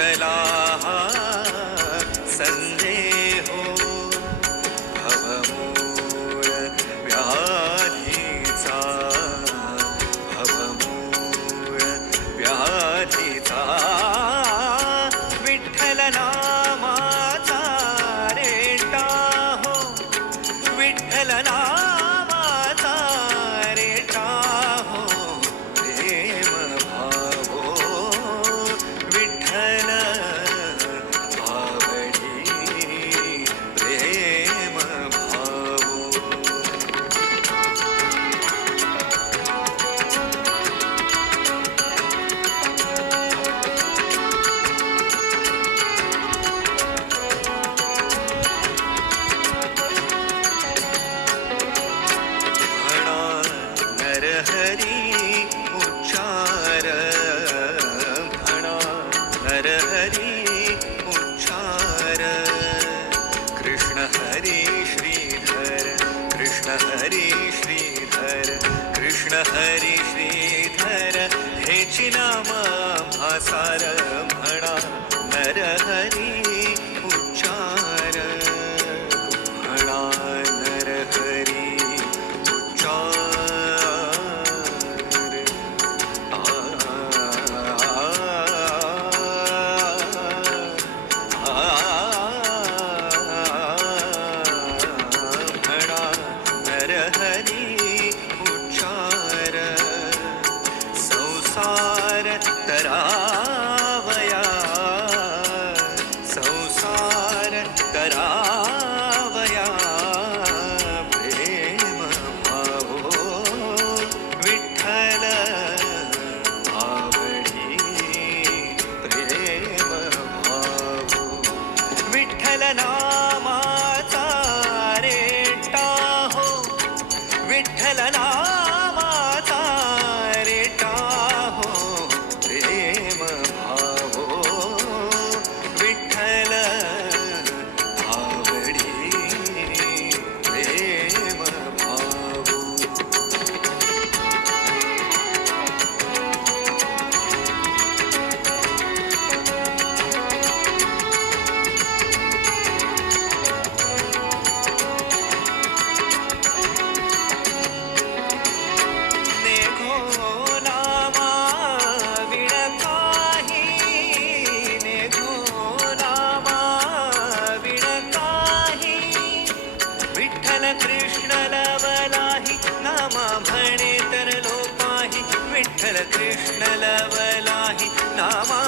सुटला हा संदेहो भवमूळ व्याधीचा भवमूळ व्याधीचा विठ्ठल नामाचा रेटा हो विठ्ठल नामाचा रेटा हो प्रेम भावो विठ्ठल भावडी प्रेम भावो म्हणा नरहरी उच्चार म्हणा नरहरी उच्चार कृष्ण हरी श्रीधर कृष्ण हरी श्रीधर कृष्ण हरी श्रीधर हेची नाम भासार म्हणा नरहरी उच्चार म्हणा नरहरी उच्चार म्हणा नरहरी उच्चार संसार तरावया संसार तरावया प्रेम भावो विठ्ठल भावडी प्रेम भावो विठ्ठल नामाचा रेटा हो विठ्ठल नामाचा रेटा हो प्रेम भावो विठ्ठल भावडी प्रेम भावो नेघो नामा विण काही नेघो नामा विण काही विठ्ठल कृष्ण लवलाही नामा म्हणे तर लोपाही विठ्ठल कृष्ण लवलाही नामा